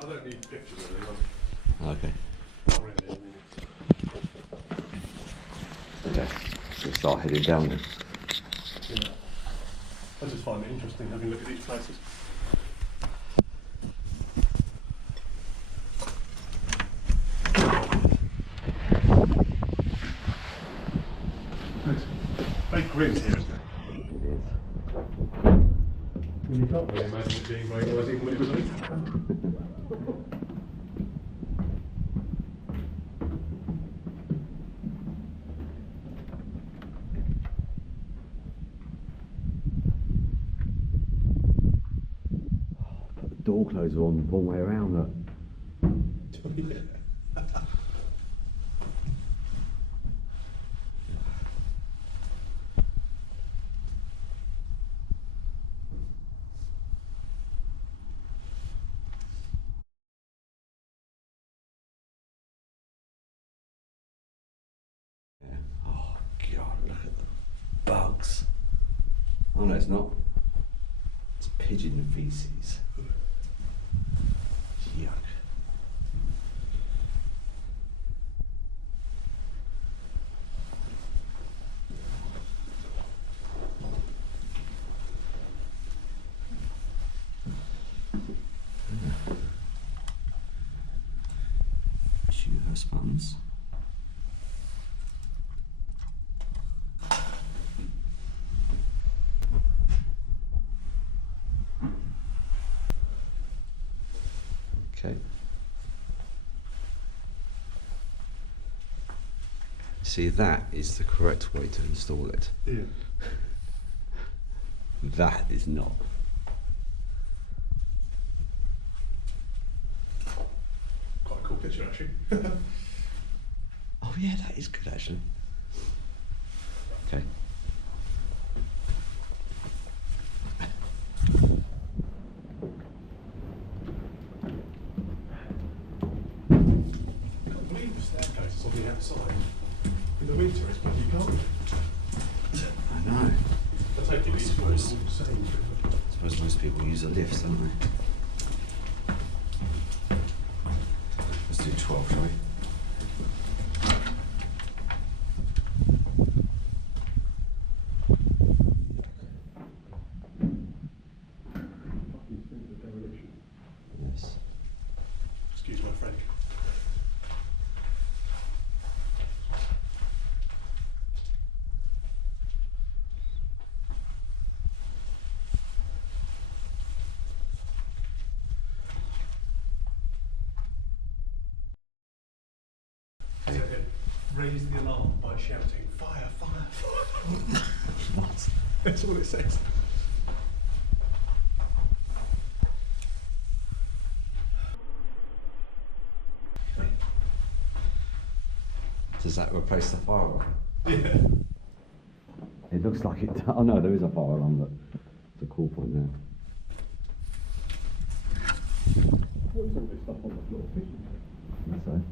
don't need pictures or anything. Okay. Not really. Okay. So start heading down then. Yeah. I just find it interesting having a look at these places. Big grills here, isn't it? It is. I mean, you can't really imagine it being very noisy even when it was open. Put the door closer on one way around, look. Yeah. Oh God, look at the bugs. Oh no, it's not. It's pigeon feces. Yuck. Shoe her sponge. Okay. See, that is the correct way to install it. Yeah. That is not. Quite a cool picture, actually. Oh yeah, that is good actually. Okay. I can't believe the staircase is on the outside. In the winter, it's bloody cold. I know. I take it these floors are all the same. I suppose most people use the lifts, don't they? Let's do 12, shall we? Yes. Excuse my French. Okay. Raise the alarm by shouting, fire, fire, fire. What? That's all it says. Does that replace the fire alarm? Yeah. It looks like it. Oh no, there is a fire alarm, but it's a cool point there. What is all this stuff on the floor? So.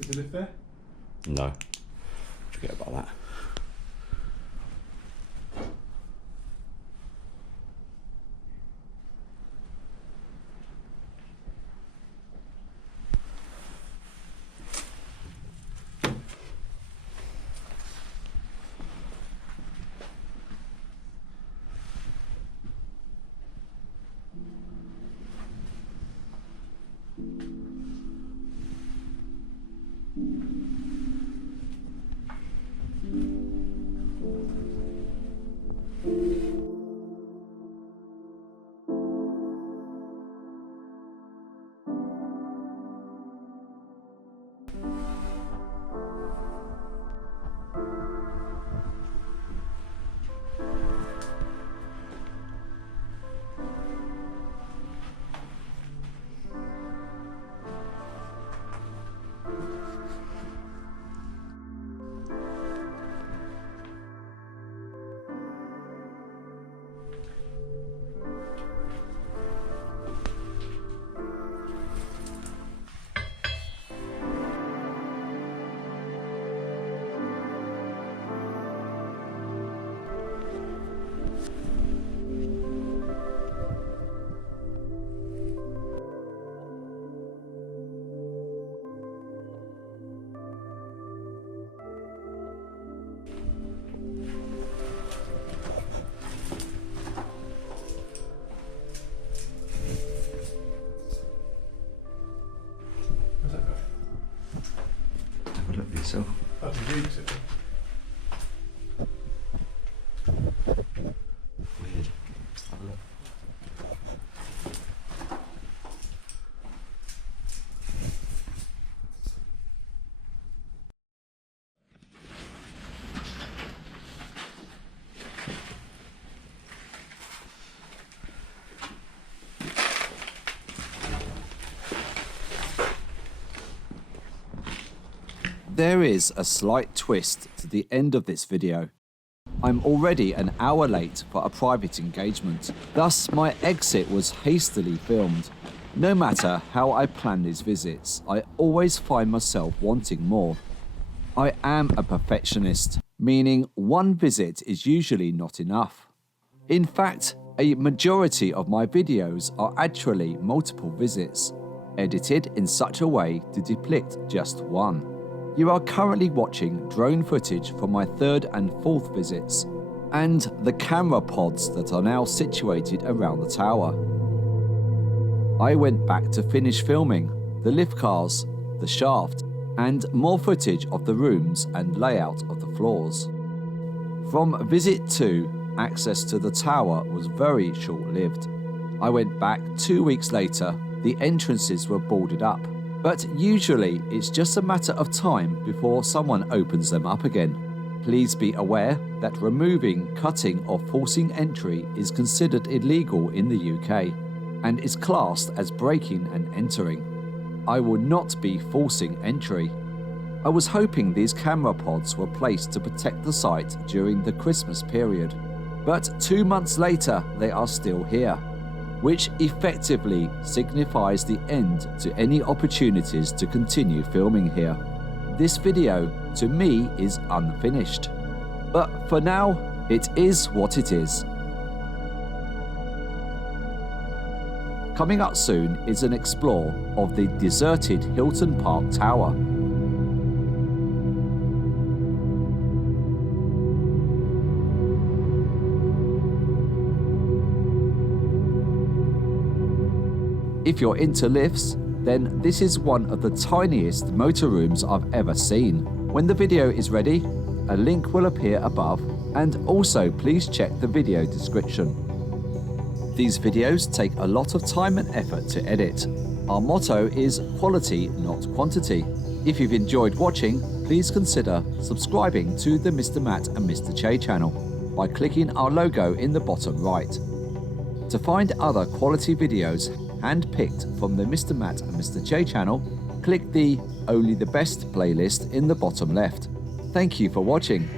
Is the lift there? No. Forget about that. There is a slight twist to the end of this video. I'm already an hour late for a private engagement, thus my exit was hastily filmed. No matter how I plan these visits, I always find myself wanting more. I am a perfectionist, meaning one visit is usually not enough. In fact, a majority of my videos are actually multiple visits, edited in such a way to depict just one. You are currently watching drone footage from my third and fourth visits, and the camera pods that are now situated around the tower. I went back to finish filming the lift cars, the shaft, and more footage of the rooms and layout of the floors. From visit 2, access to the tower was very short-lived. I went back 2 weeks later. The entrances were boarded up, but usually it's just a matter of time before someone opens them up again. Please be aware that removing, cutting or forcing entry is considered illegal in the UK and is classed as breaking and entering. I will not be forcing entry. I was hoping these camera pods were placed to protect the site during the Christmas period, but 2 months later they are still here, which effectively signifies the end to any opportunities to continue filming here. This video, to me, is unfinished. But for now, it is what it is. Coming up soon is an explore of the deserted Hilton Park Tower. If you're into lifts, then this is one of the tiniest motor rooms I've ever seen. When the video is ready, a link will appear above, and also please check the video description. These videos take a lot of time and effort to edit. Our motto is quality, not quantity. If you've enjoyed watching, please consider subscribing to the Mr. Matt and Mr. Che channel by clicking our logo in the bottom right. To find other quality videos hand-picked from the Mr. Matt and Mr. Che channel, click the Only the Best playlist in the bottom left. Thank you for watching.